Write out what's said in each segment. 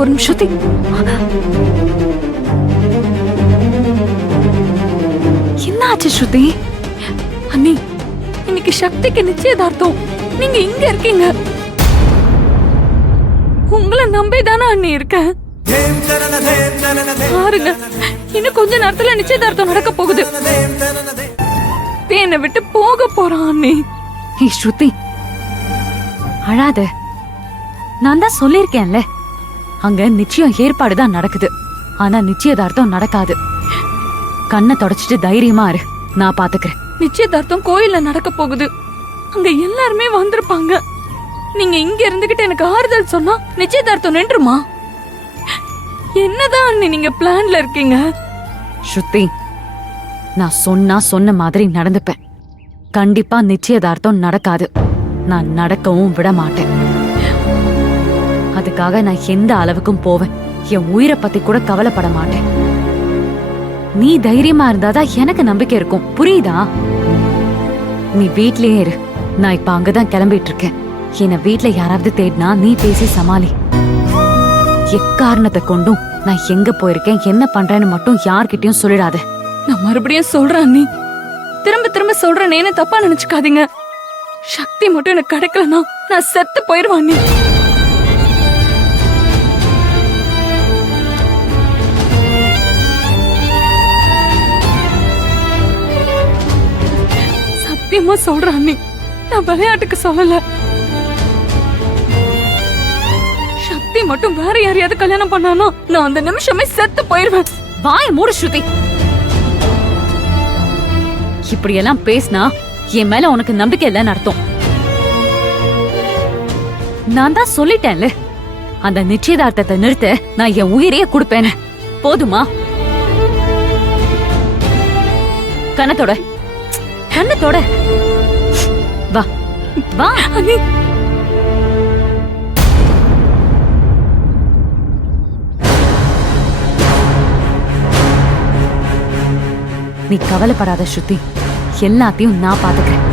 ஒரு நிமிஷத்தை. என்ன ஆச்சு ஸ்ருதி? அண்ணி, இன்னைக்கு சக்திக்கு நிச்சயதார்த்தம். நீங்க இங்க இருக்கீங்க. உங்களை நம்பிதானே அண்ணி இருக்கேன். பாருங்க, இன்னும் கொஞ்ச நேரத்துல நிச்சயதார்த்தம் நடக்க போகுது. என்னை விட்டு போக போறான் அண்ணி. ஸ்ருதி, அழாத. நான் தான் சொல்லிருக்கேன்ல, அங்க நிச்சயம் ஏற்பாடுதான் நடக்குது. ஆனா நிச்சயதார்த்தம் நடக்காது. கண்ணை தொடச்சிட்டு தைரியமா இரு, நான் பாத்துக்கிறேன். நிச்சயதார்த்தம் கோயில்ல நடக்க போகுது. அங்க எல்லாருமே வந்திருப்பாங்க. நீங்க இங்க இருந்துகிட்டு எனக்கு ஆறுதல் சொன்னா நிச்சயதார்த்தம் நின்றுமா? என்னதான் அண்ணி நீங்க பிளான்ல இருக்கீங்க? ஸ்ருதி, நான் சொன்ன மாதிரி நடந்துப்பேன். கண்டிப்பா நிச்சயதார்த்தம் நடக்காது. நான் நடக்கவும் விட மாட்டேன். அதுக்காக நான் எந்த அளவுக்கும் போவேன். என் உயிரை பத்தி கூட கவலைப்பட மாட்டேன். நீ தைரியமா இருந்தாதான் எனக்கு நம்பிக்கை இருக்கும். புரியுதா? நீ வீட்லயே இரு. நான் இப்ப அங்கதான் கிளம்பிட்டு இருக்கேன். என்ன வீட்ல யாராவது தேடினா நீ பேசி சமாளி. எக்காரணத்தை கொண்டும் நான் எங்க போயிருக்கேன், என்ன பண்றேன்னு மட்டும் யார்கிட்டயும் சொல்லிடாத. நான் மறுபடியும் சொல்றேன் அண்ணி, திரும்ப திரும்ப சொல்றேன்னு தப்பா நினைச்சுக்காதீங்க. சக்தி மட்டும் எனக்கு கிடைக்கலனா நான் செத்து போயிருவேன் அண்ணி. சத்தியமா சொல்றேன் அண்ணி, நான் விளையாட்டுக்கு சொல்லல. சக்தி மட்டும் வேற யாரையாவது கல்யாணம் பண்ணானோ நான் அந்த நிமிஷமே செத்து போயிருவேன். வாய மூடு ஸ்ருதி. இப்படி எல்லாம் பேசினா என் மேல உனக்கு நம்பிக்கை இல்லைன்னு அர்த்தம். நான் தான் சொல்லிட்டேன்ல, அந்த நிச்சயதார்த்தத்தை நிறுத்த நான் என் உயிரையே கொடுப்பேன்னு. போதுமா? கண்ணத்தோட கண்ணத்தோட வா வா. நீ கவலைப்படாத ஸ்ருதி, எல்லாத்தையும் நான் பாத்துக்கிறேன்.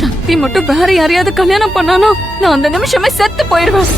சக்தி மட்டும் வேற யாரையாவது கல்யாணம் பண்ணானோ நான் அந்த நிமிஷமே செத்து போயிருவேன்.